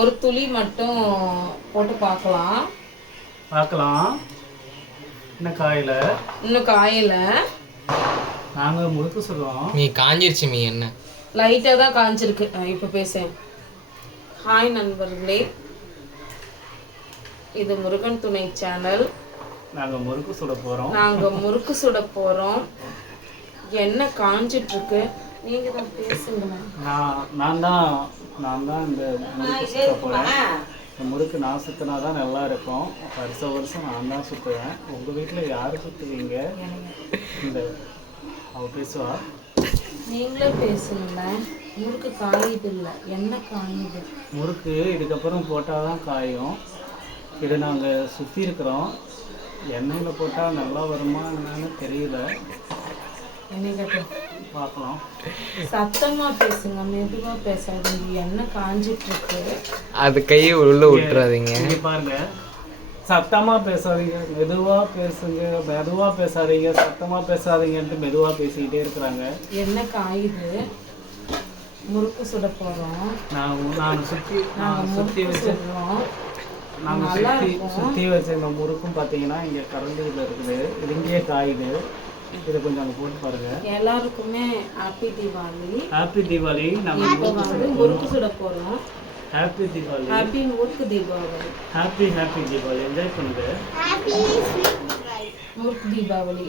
ஒரு துளி மட்டும் போட்டு பார்க்கலாம். இன்னும் காயல. நாங்க முறுக்கு சொல்லுவோம். நீ காஞ்சிருச்சு மீ என்ன லைட்டா தான் காஞ்சிருக்கு. இப்போ பேசேன். ஹாய் நண்பர்களே, இது முருகன் துணை சேனல். நாங்க முறுக்கு சுட போறோம். என்ன காஞ்சிட்டு இருக்கு, நீங்க தான் பேசுங்க. நான் தான் இந்த முறுக்கு சுத்த போறேன். இந்த முறுக்கு நான் சுத்தினா தான் நல்லா இருக்கும். வருஷம் நான் தான் சுத்துவேன். உங்க வீட்டுல யாரு சுத்துவீங்க? இந்த அவ பேசுவா. நீங்களே பேசுங்க. முறுக்கு காயுது இல்லை, என்ன காயுது? முறுக்கு இதுக்கப்புறம் போட்டாதான் காயும். இது நாங்கள் சுற்றி இருக்கிறோம். எண்ணெயில் போட்டால் நல்லா வருமா என்னன்னு தெரியல. பார்க்கலாம். சத்தமா பேசுங்க, மெதுவா பேசாதீங்க. எண்ணெய் காஞ்சிட்டு இருக்கு. அது கையை உள்ள விட்டுறாதீங்க. இங்கே பாருங்க, சத்தமாக பேசாதீங்க, மெதுவாக பேசாதீங்க, சத்தமாக பேசாதீங்கன்ட்டு மெதுவாக பேசிக்கிட்டே இருக்கிறாங்க. எண்ணெய் காயுது, முறுக்கு சுட போகிறோம். நான் சுற்றி வச்சிருக்கோம். நாங்கள் சுற்றி வச்சிருந்த முறுக்கும் பார்த்தீங்கன்னா இங்கே கரண்டியில் இருக்குது. இது இங்கேயே காயுது. இதை கொஞ்சம் அங்கே போட்டு பாருங்க. எல்லாருக்குமே ஹாப்பி தீபாவளி. ஹாப்பி தீபாவளி. நாங்கள் வந்து முறுக்கு சுட போகிறோம். ஹாப்பி தீபாவளி. ஹாப்பி முறுக்கு தீபாவளி. ஹாப்பி தீபாவளி. என்ஜாய் பண்ணுங்க. முறுக்கு தீபாவளி.